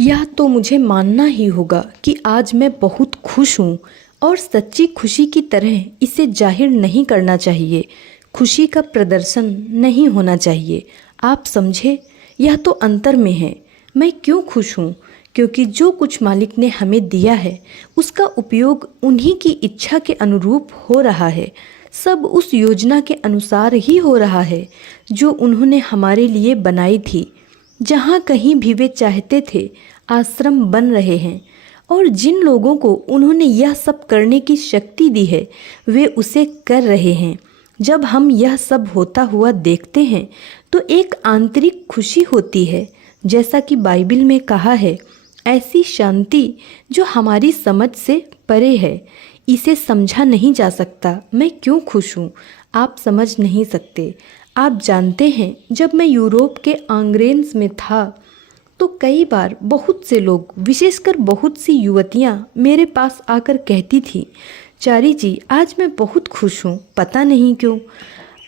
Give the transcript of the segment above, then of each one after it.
यह तो मुझे मानना ही होगा कि आज मैं बहुत खुश हूँ और सच्ची खुशी की तरह इसे जाहिर नहीं करना चाहिए। खुशी का प्रदर्शन नहीं होना चाहिए। आप समझे, यह तो अंतर में है। मैं क्यों खुश हूँ? क्योंकि जो कुछ मालिक ने हमें दिया है उसका उपयोग उन्हीं की इच्छा के अनुरूप हो रहा है। सब उस योजना के अनुसार ही हो रहा है जो उन्होंने हमारे लिए बनाई थी। जहाँ कहीं भी वे चाहते थे आश्रम बन रहे हैं, और जिन लोगों को उन्होंने यह सब करने की शक्ति दी है वे उसे कर रहे हैं। जब हम यह सब होता हुआ देखते हैं तो एक आंतरिक खुशी होती है, जैसा कि बाइबल में कहा है, ऐसी शांति जो हमारी समझ से परे है। इसे समझा नहीं जा सकता। मैं क्यों खुश हूँ आप समझ नहीं सकते। आप जानते हैं, जब मैं यूरोप के आंग्रेन्स में था तो कई बार बहुत से लोग, विशेषकर बहुत सी युवतियाँ मेरे पास आकर कहती थी, चारी जी आज मैं बहुत खुश हूँ, पता नहीं क्यों।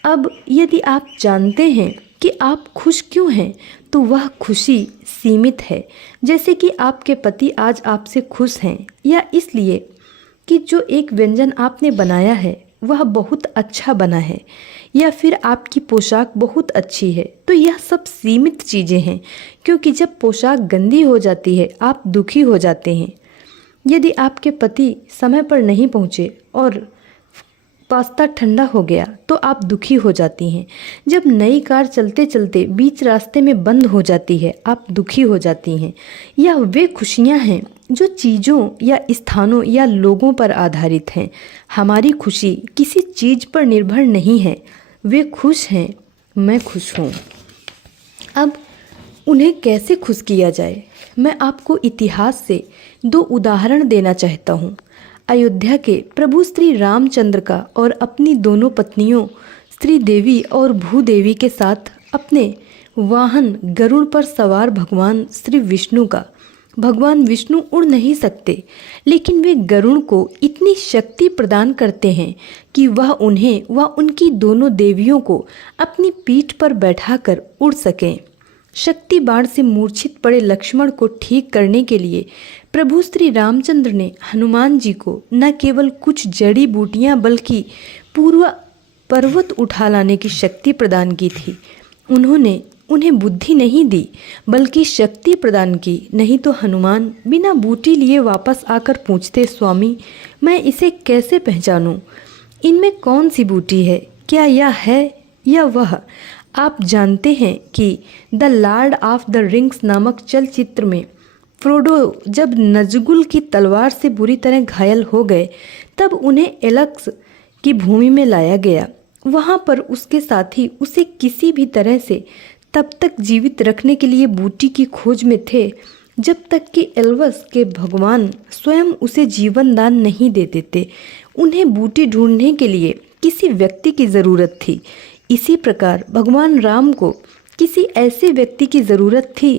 अब यदि आप जानते हैं कि आप खुश क्यों हैं तो वह खुशी सीमित है। जैसे कि आपके पति आज आपसे खुश हैं, या इसलिए कि जो एक व्यंजन आपने बनाया है वह बहुत अच्छा बना है, या फिर आपकी पोशाक बहुत अच्छी है। तो यह सब सीमित चीज़ें हैं, क्योंकि जब पोशाक गंदी हो जाती है आप दुखी हो जाते हैं। यदि आपके पति समय पर नहीं पहुँचे और पास्ता ठंडा हो गया तो आप दुखी हो जाती हैं। जब नई कार चलते चलते बीच रास्ते में बंद हो जाती है आप दुखी हो जाती हैं। यह वे खुशियाँ हैं जो चीज़ों या स्थानों या लोगों पर आधारित हैं। हमारी खुशी किसी चीज़ पर निर्भर नहीं है। वे खुश हैं, मैं खुश हूँ। अब उन्हें कैसे खुश किया जाए? मैं आपको इतिहास से दो उदाहरण देना चाहता हूँ। अयोध्या के प्रभु श्री रामचंद्र का और अपनी दोनों पत्नियों श्री देवी और भूदेवी के साथ अपने वाहन गरुड़ पर सवार भगवान श्री विष्णु का। भगवान विष्णु उड़ नहीं सकते, लेकिन वे गरुड़ को इतनी शक्ति प्रदान करते हैं कि वह उन्हें व उनकी दोनों देवियों को अपनी पीठ पर बैठाकर उड़ सकें। शक्ति बाण से मूर्छित पड़े लक्ष्मण को ठीक करने के लिए प्रभु श्री रामचंद्र ने हनुमान जी को न केवल कुछ जड़ी बूटियां बल्कि पूरा पर्वत उठा लाने की शक्ति प्रदान की थी। उन्होंने उन्हें बुद्धि नहीं दी बल्कि शक्ति प्रदान की। नहीं तो हनुमान बिना बूटी लिए वापस आकर पूछते, स्वामी मैं इसे कैसे पहचानूं? इनमें कौन सी बूटी है? क्या यह है या वह? आप जानते हैं कि the Lord of the rings नामक चलचित्र में फ्रोडो जब नज़गुल की तलवार से बुरी तरह घायल हो गए तब उन्हें एलक्स की भूमि में लाया गया। वहाँ पर उसके साथी उसे किसी भी तरह से तब तक जीवित रखने के लिए बूटी की खोज में थे जब तक कि एल्वस के भगवान स्वयं उसे जीवन दान नहीं दे देते। उन्हें बूटी ढूंढने के लिए किसी व्यक्ति की ज़रूरत थी। इसी प्रकार भगवान राम को किसी ऐसे व्यक्ति की ज़रूरत थी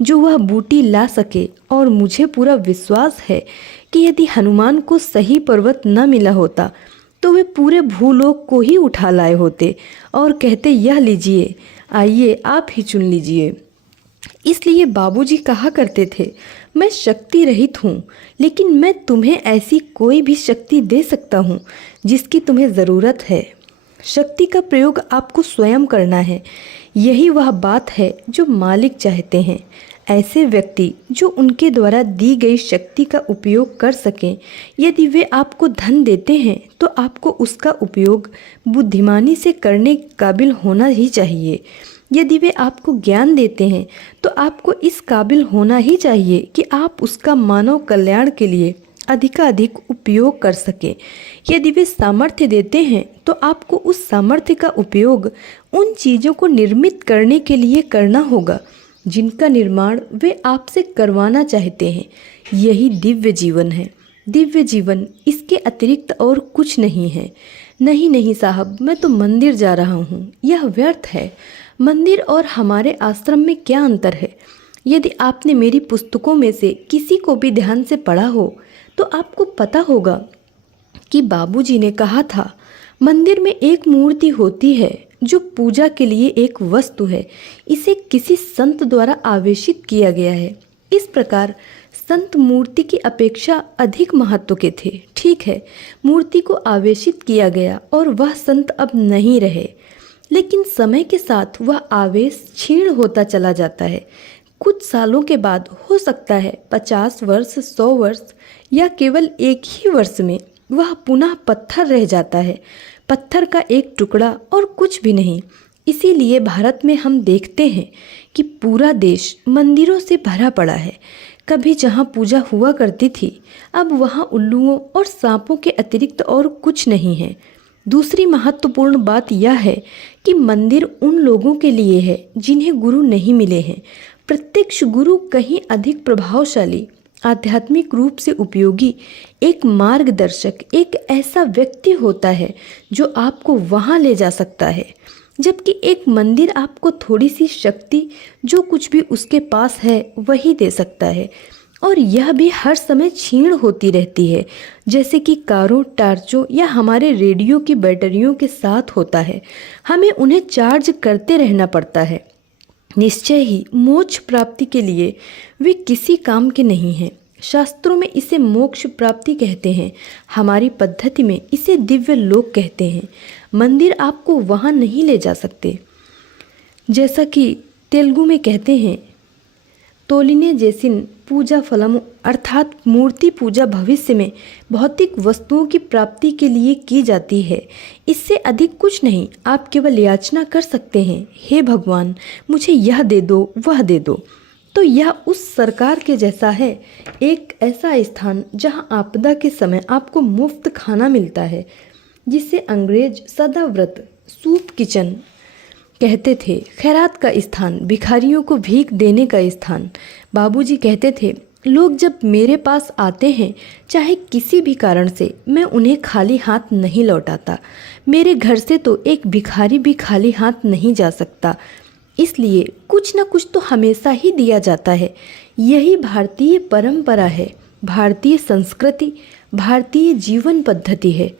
जो वह बूटी ला सके। और मुझे पूरा विश्वास है कि यदि हनुमान को सही पर्वत न मिला होता तो वे पूरे भूलोक को ही उठा लाए होते और कहते, यह लीजिए, आइए आप ही चुन लीजिए। इसलिए बाबूजी कहा करते थे, मैं शक्ति रहित हूँ, लेकिन मैं तुम्हें ऐसी कोई भी शक्ति दे सकता हूँ जिसकी तुम्हें ज़रूरत है। शक्ति का प्रयोग आपको स्वयं करना है। यही वह बात है जो मालिक चाहते हैं। ऐसे व्यक्ति जो उनके द्वारा दी गई शक्ति का उपयोग कर सकें। यदि वे आपको धन देते हैं तो आपको उसका उपयोग बुद्धिमानी से करने के काबिल होना ही चाहिए। यदि वे आपको ज्ञान देते हैं तो आपको इस काबिल होना ही चाहिए कि आप उसका मानव कल्याण के लिए अधिकाधिक उपयोग कर सकें। यदि वे सामर्थ्य देते हैं तो आपको उस सामर्थ्य का उपयोग उन चीज़ों को निर्मित करने के लिए करना होगा जिनका निर्माण वे आपसे करवाना चाहते हैं। यही दिव्य जीवन है। दिव्य जीवन इसके अतिरिक्त और कुछ नहीं है। नहीं साहब, मैं तो मंदिर जा रहा हूँ, यह व्यर्थ है। मंदिर और हमारे आश्रम में क्या अंतर है? यदि आपने मेरी पुस्तकों में से किसी को भी ध्यान से पढ़ा हो तो आपको पता होगा कि बाबूजी ने कहा था, मंदिर में एक मूर्ति होती है जो पूजा के लिए एक वस्तु है। इसे किसी संत द्वारा आवेशित किया गया है। इस प्रकार संत मूर्ति की अपेक्षा अधिक महत्व के थे। ठीक है, मूर्ति को आवेशित किया गया और वह संत अब नहीं रहे, लेकिन समय के साथ वह आवेश क्षीण होता चला जाता है। कुछ सालों के बाद, हो सकता है 50 वर्ष, 100 वर्ष या केवल एक ही वर्ष में, वह पुनः पत्थर रह जाता है, पत्थर का एक टुकड़ा और कुछ भी नहीं। इसीलिए भारत में हम देखते हैं कि पूरा देश मंदिरों से भरा पड़ा है। कभी जहाँ पूजा हुआ करती थी, अब वहाँ उल्लुओं और सांपों के अतिरिक्त और कुछ नहीं है। दूसरी महत्वपूर्ण बात यह है कि मंदिर उन लोगों के लिए है जिन्हें गुरु नहीं मिले हैं। प्रत्यक्ष गुरु कहीं अधिक प्रभावशाली, आध्यात्मिक रूप से उपयोगी एक मार्गदर्शक, एक ऐसा व्यक्ति होता है जो आपको वहाँ ले जा सकता है, जबकि एक मंदिर आपको थोड़ी सी शक्ति, जो कुछ भी उसके पास है वही दे सकता है, और यह भी हर समय क्षीण होती रहती है, जैसे कि कारों, टार्चों या हमारे रेडियो की बैटरियों के साथ होता है। हमें उन्हें चार्ज करते रहना पड़ता है। निश्चय ही मोक्ष प्राप्ति के लिए वे किसी काम के नहीं हैं। शास्त्रों में इसे मोक्ष प्राप्ति कहते हैं, हमारी पद्धति में इसे दिव्य लोक कहते हैं। मंदिर आपको वहाँ नहीं ले जा सकते। जैसा कि तेलुगु में कहते हैं, तोलिने जैसिन पूजा फलम, अर्थात मूर्ति पूजा भविष्य में भौतिक वस्तुओं की प्राप्ति के लिए की जाती है। इससे अधिक कुछ नहीं। आप केवल याचना कर सकते हैं, हे भगवान मुझे यह दे दो, वह दे दो। तो यह उस सरकार के जैसा है, एक ऐसा स्थान जहां आपदा के समय आपको मुफ्त खाना मिलता है, जिसे अंग्रेज सदाव्रत सूप किचन कहते थे। खैरात का स्थान, भिखारियों को भीख देने का स्थान। बाबूजी कहते थे, लोग जब मेरे पास आते हैं, चाहे किसी भी कारण से, मैं उन्हें खाली हाथ नहीं लौटाता। मेरे घर से तो एक भिखारी भी खाली हाथ नहीं जा सकता, इसलिए कुछ न कुछ तो हमेशा ही दिया जाता है। यही भारतीय परंपरा है, भारतीय संस्कृति, भारतीय जीवन पद्धति है।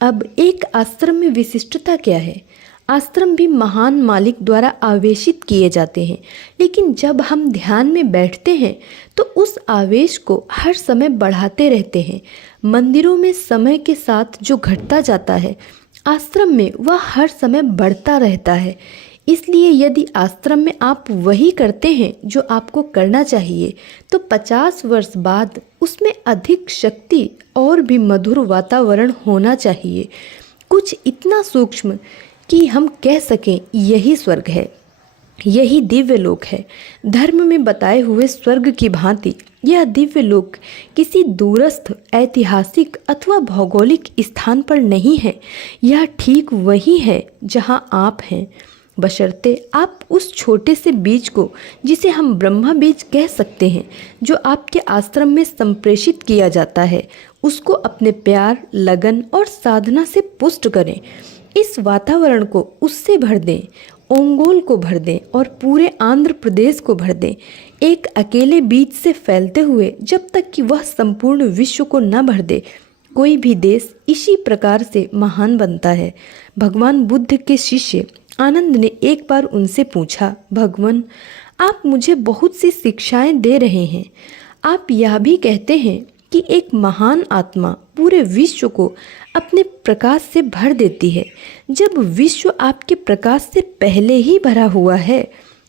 अब एक आश्रम में विशिष्टता क्या है? आश्रम भी महान मालिक द्वारा आवेशित किए जाते हैं, लेकिन जब हम ध्यान में बैठते हैं तो उस आवेश को हर समय बढ़ाते रहते हैं। मंदिरों में समय के साथ जो घटता जाता है, आश्रम में वह हर समय बढ़ता रहता है। इसलिए यदि आश्रम में आप वही करते हैं जो आपको करना चाहिए, तो 50 वर्ष बाद उसमें अधिक शक्ति और भी मधुर वातावरण होना चाहिए, कुछ इतना सूक्ष्म कि हम कह सकें यही स्वर्ग है, यही दिव्य लोक है। धर्म में बताए हुए स्वर्ग की भांति यह दिव्य लोक किसी दूरस्थ ऐतिहासिक अथवा भौगोलिक स्थान पर नहीं है। यह ठीक वही है जहां आप हैं, बशर्ते आप उस छोटे से बीज को, जिसे हम ब्रह्मा बीज कह सकते हैं, जो आपके आश्रम में संप्रेषित किया जाता है, उसको अपने प्यार, लगन और साधना से पुष्ट करें। इस वातावरण को उससे भर दें, ओंगोल को भर दें और पूरे आंध्र प्रदेश को भर दें, एक अकेले बीज से फैलते हुए, जब तक कि वह संपूर्ण विश्व को न भर दे। कोई भी देश इसी प्रकार से महान बनता है। भगवान बुद्ध के शिष्य आनंद ने एक बार उनसे पूछा, भगवान आप मुझे बहुत सी शिक्षाएं दे रहे हैं, आप यह भी कहते हैं कि एक महान आत्मा पूरे विश्व को अपने प्रकाश से भर देती है। जब विश्व आपके प्रकाश से पहले ही भरा हुआ है,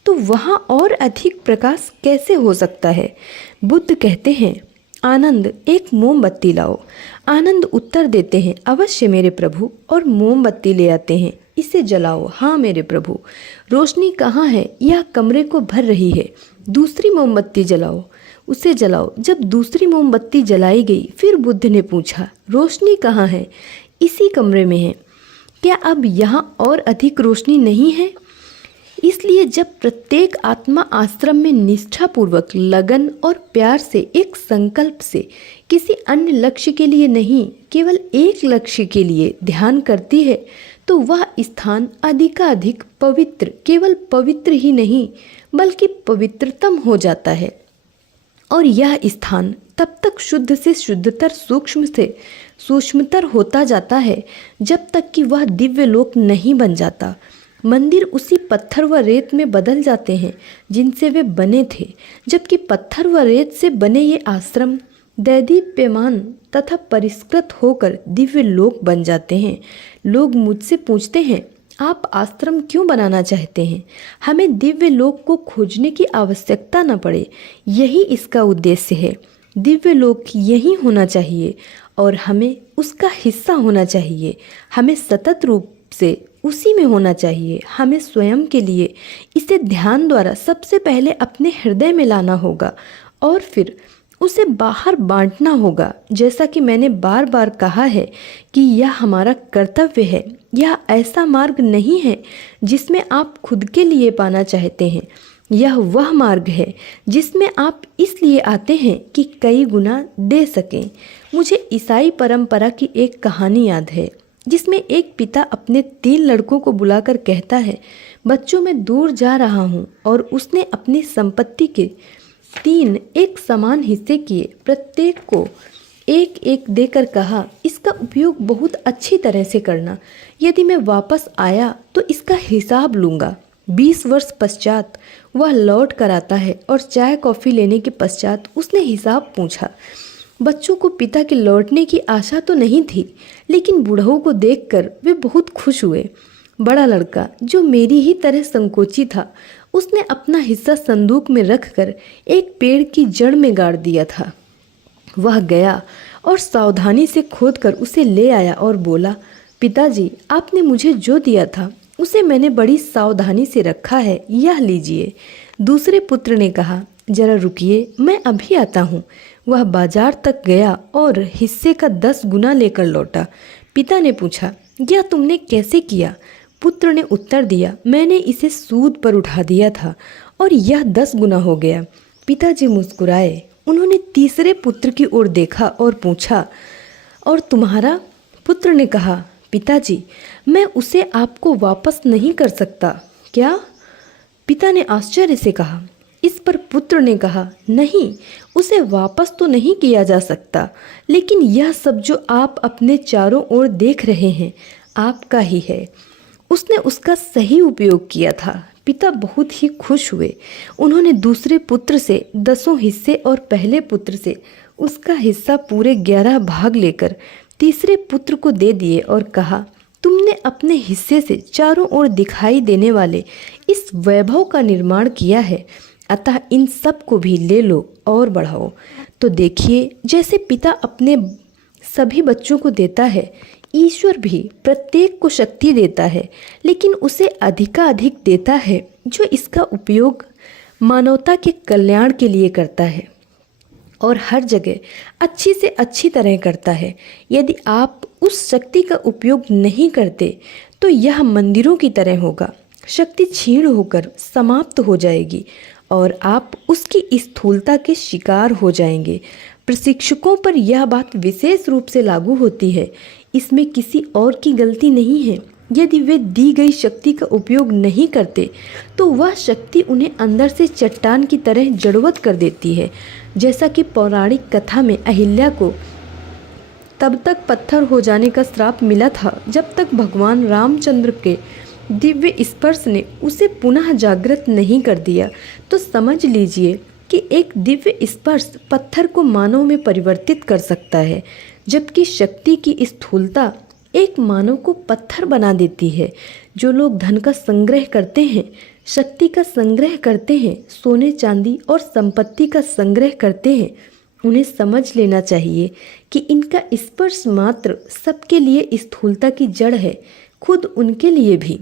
तो वहाँ और अधिक प्रकाश कैसे हो सकता है? बुद्ध कहते हैं, आनंद एक मोमबत्ती लाओ। आनंद उत्तर देते हैं, अवश्य मेरे प्रभु, और मोमबत्ती ले आते हैं, इसे जलाओ। हाँ मेरे प्रभु। रोशनी कहाँ है? यह कमरे को भर रही है। दूसरी मोमबत्ती जलाओ, उसे जलाओ। जब दूसरी मोमबत्ती जलाई गई, फिर बुद्ध ने पूछा, रोशनी कहाँ है? इसी कमरे में है। क्या अब यहाँ और अधिक रोशनी नहीं है? इसलिए जब प्रत्येक आत्मा आश्रम में निष्ठापूर्वक, लगन और प्यार से, एक संकल्प से, किसी अन्य लक्ष्य के लिए नहीं, केवल एक लक्ष्य के लिए ध्यान करती है, तो वह स्थान अधिकाधिक पवित्र, केवल पवित्र ही नहीं बल्कि पवित्रतम हो जाता है। और यह स्थान तब तक शुद्ध से शुद्धतर, सूक्ष्म से सूक्ष्मतर होता जाता है, जब तक कि वह दिव्य लोक नहीं बन जाता। मंदिर उसी पत्थर व रेत में बदल जाते हैं जिनसे वे बने थे, जबकि पत्थर व रेत से बने ये आश्रम दैदीप्यमान तथा परिष्कृत होकर दिव्य लोक बन जाते हैं। लोग मुझसे पूछते हैं, आप आश्रम क्यों बनाना चाहते हैं? हमें दिव्य लोक को खोजने की आवश्यकता न पड़े, यही इसका उद्देश्य है। दिव्य लोक यही होना चाहिए और हमें उसका हिस्सा होना चाहिए। हमें सतत रूप से उसी में होना चाहिए। हमें स्वयं के लिए इसे ध्यान द्वारा सबसे पहले अपने हृदय में लाना होगा और फिर उसे बाहर बांटना होगा। जैसा कि मैंने बार बार कहा है कि यह हमारा कर्तव्य है। यह ऐसा मार्ग नहीं है जिसमें आप खुद के लिए पाना चाहते हैं। यह वह मार्ग है जिसमें आप इसलिए आते हैं कि कई गुना दे सकें। मुझे ईसाई परंपरा की एक कहानी याद है जिसमें एक पिता अपने 3 लड़कों को बुलाकर कहता है, बच्चों मैं दूर जा रहा हूँ, और उसने अपनी संपत्ति के 3 एक समान हिस्से किए। प्रत्येक को एक एक देकर कहा, इसका उपयोग बहुत अच्छी तरह से करना। यदि मैं वापस आया तो इसका हिसाब लूँगा। 20 वर्ष पश्चात वह लौट कर आता है और चाय कॉफ़ी लेने के पश्चात उसने हिसाब पूछा। बच्चों को पिता के लौटने की आशा तो नहीं थी, लेकिन बूढ़ों को देखकर वे बहुत खुश हुए। बड़ा लड़का, जो मेरी ही तरह संकोची था, उसने अपना हिस्सा संदूक में रखकर एक पेड़ की जड़ में गाड़ दिया था। वह गया और सावधानी से खोदकर उसे ले आया और बोला, पिताजी, आपने मुझे जो दिया था उसे मैंने बड़ी सावधानी से रखा है, यह लीजिए। दूसरे पुत्र ने कहा, जरा रुकिए, मैं अभी आता हूँ। वह बाजार तक गया और हिस्से का 10 गुना लेकर लौटा। पिता ने पूछा, यह तुमने कैसे किया? पुत्र ने उत्तर दिया, मैंने इसे सूद पर उठा दिया था और यह 10 गुना हो गया। पिताजी मुस्कुराए। उन्होंने तीसरे पुत्र की ओर देखा और पूछा, और तुम्हारा? पुत्र ने कहा, पिताजी, मैं उसे आपको वापस नहीं कर सकता। क्या? पिता ने आश्चर्य से कहा। इस पर पुत्र ने कहा, नहीं, उसे वापस तो नहीं किया जा सकता, लेकिन यह सब जो आप अपने चारों ओर देख रहे हैं आपका ही है। उसने उसका सही उपयोग किया था। पिता बहुत ही खुश हुए। उन्होंने दूसरे पुत्र से 10 हिस्से और पहले पुत्र से उसका हिस्सा पूरे 11 भाग लेकर तीसरे पुत्र को दे दिए और कहा, तुमने अपने हिस्से से चारों ओर दिखाई देने वाले इस वैभव का निर्माण किया है, अतः इन सब को भी ले लो और बढ़ाओ। तो देखिए, जैसे पिता अपने सभी बच्चों को देता है, ईश्वर भी प्रत्येक को शक्ति देता है, लेकिन उसे अधिकाधिक देता है जो इसका उपयोग मानवता के कल्याण के लिए करता है और हर जगह अच्छी से अच्छी तरह करता है। यदि आप उस शक्ति का उपयोग नहीं करते तो यह मंदिरों की तरह होगा। शक्ति क्षीण होकर समाप्त हो जाएगी और आप उसकी स्थूलता के शिकार हो जाएंगे। प्रशिक्षकों पर यह बात विशेष रूप से लागू होती है। इसमें किसी और की गलती नहीं है। यदि वे दी गई शक्ति का उपयोग नहीं करते तो वह शक्ति उन्हें अंदर से चट्टान की तरह जड़वत कर देती है। जैसा कि पौराणिक कथा में अहिल्या को तब तक पत्थर हो जाने का श्राप मिला था जब तक भगवान रामचंद्र के दिव्य स्पर्श ने उसे पुनः जागृत नहीं कर दिया। तो समझ लीजिए कि एक दिव्य स्पर्श पत्थर को मानव में परिवर्तित कर सकता है, जबकि शक्ति की स्थूलता एक मानव को पत्थर बना देती है। जो लोग धन का संग्रह करते हैं, शक्ति का संग्रह करते हैं, सोने चांदी और संपत्ति का संग्रह करते हैं, उन्हें समझ लेना चाहिए कि इनका स्पर्श मात्र सबके लिए स्थूलता की जड़ है, खुद उनके लिए भी।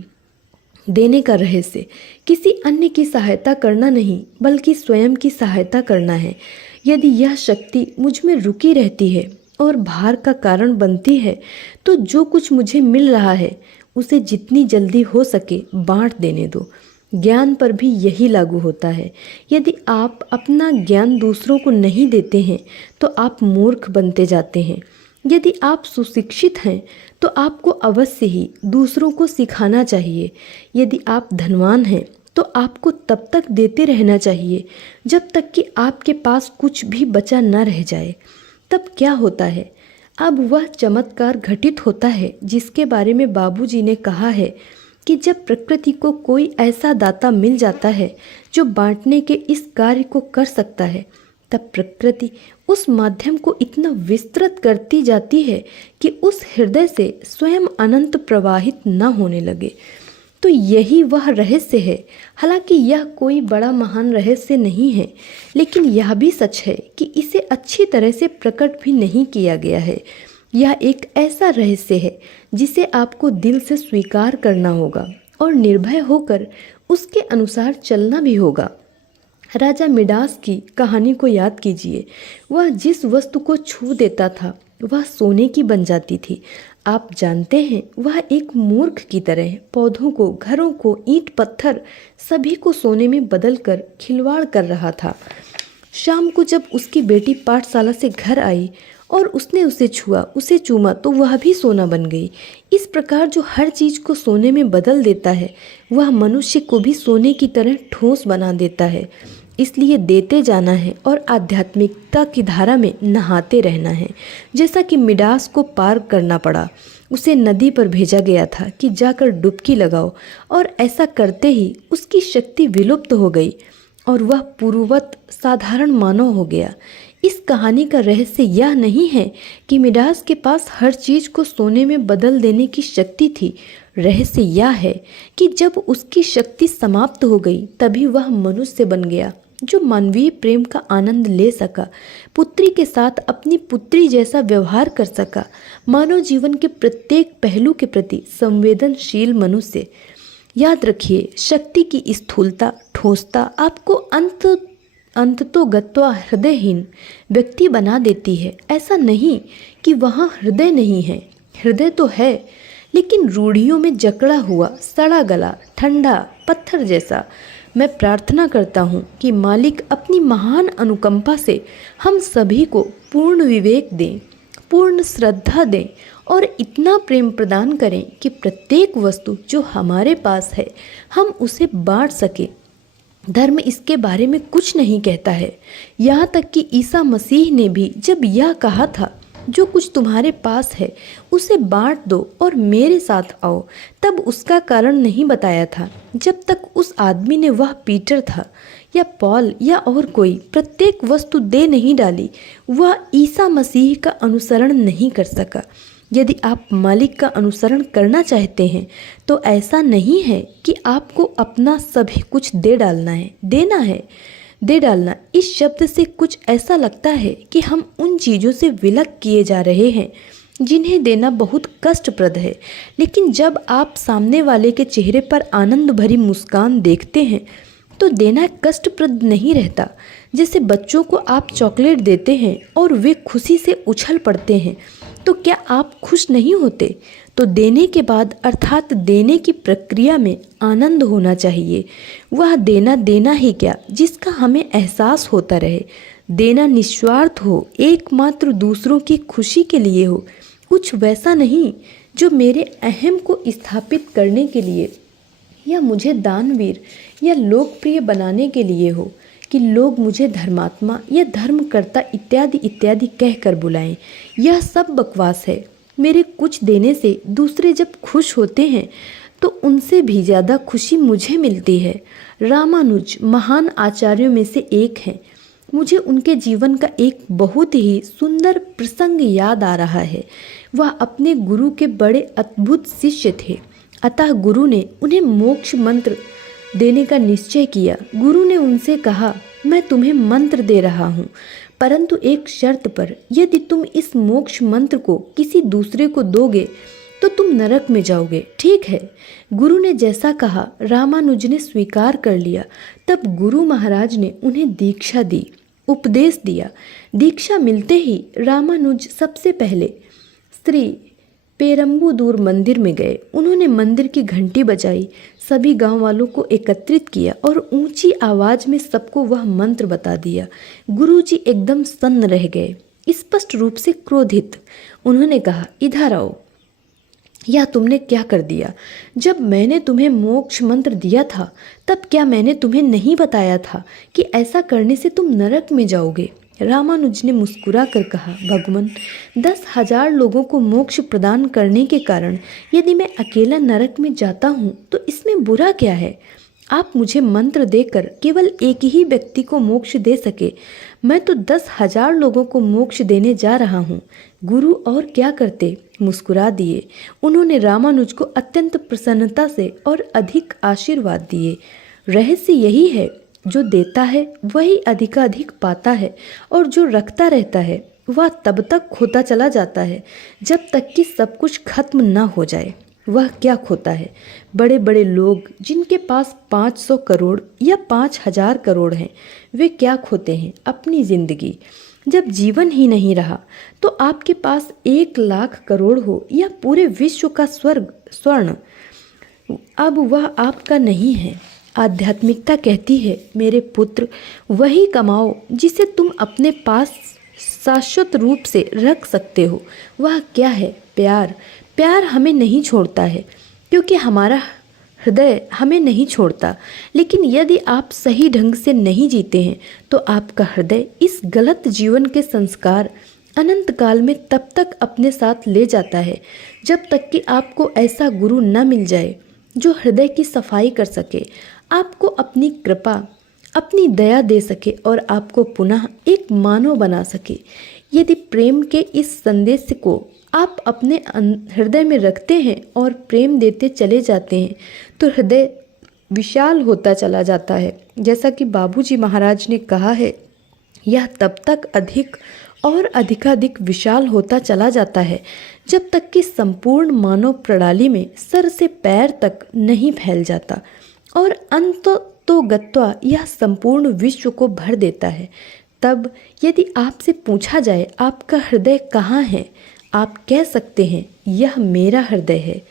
देने का रहस्य किसी अन्य की सहायता करना नहीं, बल्कि स्वयं की सहायता करना है। यदि यह शक्ति मुझ में रुकी रहती है और भार का कारण बनती है, तो जो कुछ मुझे मिल रहा है उसे जितनी जल्दी हो सके बांट देने दो। ज्ञान पर भी यही लागू होता है। यदि आप अपना ज्ञान दूसरों को नहीं देते हैं तो आप मूर्ख बनते जाते हैं। यदि आप सुशिक्षित हैं तो आपको अवश्य ही दूसरों को सिखाना चाहिए। यदि आप धनवान हैं तो आपको तब तक देते रहना चाहिए जब तक कि आपके पास कुछ भी बचा न रह जाए। तब क्या होता है? अब वह चमत्कार घटित होता है जिसके बारे में बाबूजी ने कहा है, कि जब प्रकृति को कोई ऐसा दाता मिल जाता है जो बांटने के इस कार्य को कर सकता है, तब प्रकृति उस माध्यम को इतना विस्तृत करती जाती है कि उस हृदय से स्वयं अनंत प्रवाहित न होने लगे। तो यही वह रहस्य है। हालांकि यह कोई बड़ा महान रहस्य नहीं है, लेकिन यह भी सच है कि इसे अच्छी तरह से प्रकट भी नहीं किया गया है। यह एक ऐसा रहस्य है जिसे आपको दिल से स्वीकार करना होगा और निर्भय होकर उसके अनुसार चलना भी होगा। राजा मिडास की कहानी को याद कीजिए। वह जिस वस्तु को छू देता था वह सोने की बन जाती थी। आप जानते हैं, वह एक मूर्ख की तरह पौधों को, घरों को, ईंट पत्थर सभी को सोने में बदलकर खिलवाड़ कर रहा था। शाम को जब उसकी बेटी पाठशाला से घर आई और उसने उसे छुआ, उसे चूमा, तो वह भी सोना बन गई। इस प्रकार जो हर चीज को सोने में बदल देता है, वह मनुष्य को भी सोने की तरह ठोस बना देता है। इसलिए देते जाना है और आध्यात्मिकता की धारा में नहाते रहना है। जैसा कि मिडास को पार करना पड़ा, उसे नदी पर भेजा गया था कि जाकर डुबकी लगाओ, और ऐसा करते ही उसकी शक्ति विलुप्त हो गई और वह पूर्ववत साधारण मानव हो गया। इस कहानी का रहस्य यह नहीं है कि मिडास के पास हर चीज को सोने में बदल देने की शक्ति थी। रहस्य यह है कि जब उसकी शक्ति समाप्त हो गई, तभी वह मनुष्य बन गया जो मानवीय प्रेम का आनंद ले सका, पुत्री के साथ अपनी पुत्री जैसा व्यवहार कर सका, मानव जीवन के प्रत्येक पहलू के प्रति संवेदनशील मनुष्य। याद रखिए, शक्ति की स्थूलता, ठोसता आपको अंततोगत्वा हृदयहीन व्यक्ति बना देती है। ऐसा नहीं कि वहाँ हृदय नहीं है, हृदय तो है, लेकिन रूढ़ियों में जकड़ा हुआ, सड़ा गला, ठंडा पत्थर जैसा। मैं प्रार्थना करता हूँ कि मालिक अपनी महान अनुकंपा से हम सभी को पूर्ण विवेक दें, पूर्ण श्रद्धा दें और इतना प्रेम प्रदान करें कि प्रत्येक वस्तु जो हमारे पास है हम उसे बांट सकें। धर्म इसके बारे में कुछ नहीं कहता है। यहाँ तक कि ईसा मसीह ने भी जब यह कहा था, जो कुछ तुम्हारे पास है उसे बांट दो और मेरे साथ आओ, तब उसका कारण नहीं बताया था। जब तक उस आदमी ने, वह पीटर था या पॉल या और कोई, प्रत्येक वस्तु दे नहीं डाली, वह ईसा मसीह का अनुसरण नहीं कर सका। यदि आप मालिक का अनुसरण करना चाहते हैं तो ऐसा नहीं है कि आपको अपना सभी कुछ दे डालना है, देना है। दे डालना इस शब्द से कुछ ऐसा लगता है कि हम उन चीज़ों से विलग किए जा रहे हैं जिन्हें देना बहुत कष्टप्रद है। लेकिन जब आप सामने वाले के चेहरे पर आनंद भरी मुस्कान देखते हैं तो देना कष्टप्रद नहीं रहता। जैसे बच्चों को आप चॉकलेट देते हैं और वे खुशी से उछल पड़ते हैं, तो क्या आप खुश नहीं होते? तो देने के बाद, अर्थात देने की प्रक्रिया में आनंद होना चाहिए। वह देना देना ही क्या, जिसका हमें एहसास होता रहे। देना निस्वार्थ हो, एकमात्र दूसरों की खुशी के लिए हो, कुछ वैसा नहीं जो मेरे अहम को स्थापित करने के लिए या मुझे दानवीर या लोकप्रिय बनाने के लिए हो, कि लोग मुझे धर्मात्मा या धर्मकर्ता इत्यादि इत्यादि कहकर बुलाएं। यह सब बकवास है। मेरे कुछ देने से दूसरे जब खुश होते हैं तो उनसे भी ज़्यादा खुशी मुझे मिलती है। रामानुज महान आचार्यों में से एक हैं। मुझे उनके जीवन का एक बहुत ही सुंदर प्रसंग याद आ रहा है। वह अपने गुरु के बड़े अद्भुत शिष्य थे, अतः गुरु ने उन्हें मोक्ष मंत्र देने का निश्चय किया। गुरु ने उनसे कहा, मैं तुम्हें मंत्र दे रहा हूँ, परंतु एक शर्त पर। यदि तुम इस मोक्ष मंत्र को किसी दूसरे को दोगे तो तुम नरक में जाओगे। ठीक है। गुरु ने जैसा कहा रामानुज ने स्वीकार कर लिया। तब गुरु महाराज ने उन्हें दीक्षा दी, उपदेश दिया। दीक्षा मिलते ही रामानुज सबसे पहले श्री पेरम्बुदूर मंदिर में गए। उन्होंने मंदिर की घंटी बजाई, सभी गांव वालों को एकत्रित किया और ऊंची आवाज में सबको वह मंत्र बता दिया। गुरुजी एकदम सन्न रह गए, स्पष्ट रूप से क्रोधित। उन्होंने कहा, इधर आओ, यह तुमने क्या कर दिया? जब मैंने तुम्हें मोक्ष मंत्र दिया था तब क्या मैंने तुम्हें नहीं बताया था कि ऐसा करने से तुम नरक में जाओगे? रामानुज ने मुस्कुरा कर कहा, भगवान, 10,000 लोगों को मोक्ष प्रदान करने के कारण यदि मैं अकेला नरक में जाता हूँ तो इसमें बुरा क्या है? आप मुझे मंत्र देकर केवल एक ही व्यक्ति को मोक्ष दे सके, मैं तो 10,000 लोगों को मोक्ष देने जा रहा हूँ। गुरु और क्या करते? मुस्कुरा दिए। उन्होंने रामानुज को अत्यंत प्रसन्नता से और अधिक आशीर्वाद दिए। रहस्य यही है, जो देता है वही अधिकाधिक पाता है, और जो रखता रहता है वह तब तक खोता चला जाता है जब तक कि सब कुछ खत्म न हो जाए। वह क्या खोता है? बड़े बड़े लोग जिनके पास 500 करोड़ या 5,000 करोड़ हैं, वे क्या खोते हैं? अपनी जिंदगी। जब जीवन ही नहीं रहा तो आपके पास 1,00,000 करोड़ हो या पूरे विश्व का स्वर्ण, अब वह आपका नहीं है। आध्यात्मिकता कहती है, मेरे पुत्र, वही कमाओ जिसे तुम अपने पास शाश्वत रूप से रख सकते हो। वह क्या है? प्यार। प्यार हमें नहीं छोड़ता है क्योंकि हमारा हृदय हमें नहीं छोड़ता। लेकिन यदि आप सही ढंग से नहीं जीते हैं तो आपका हृदय इस गलत जीवन के संस्कार अनंत काल में तब तक अपने साथ ले जाता है जब तक कि आपको ऐसा गुरु न मिल जाए जो हृदय की सफाई कर सके, आपको अपनी कृपा, अपनी दया दे सके और आपको पुनः एक मानव बना सके। यदि प्रेम के इस संदेश को आप अपने हृदय में रखते हैं और प्रेम देते चले जाते हैं तो हृदय विशाल होता चला जाता है। जैसा कि बाबूजी महाराज ने कहा है, यह तब तक अधिक और अधिकाधिक विशाल होता चला जाता है जब तक कि संपूर्ण मानव प्रणाली में सर से पैर तक नहीं फैल जाता और अंततोगत्वा यह संपूर्ण विश्व को भर देता है। तब यदि आपसे पूछा जाए आपका हृदय कहाँ है, आप कह सकते हैं, यह मेरा हृदय है।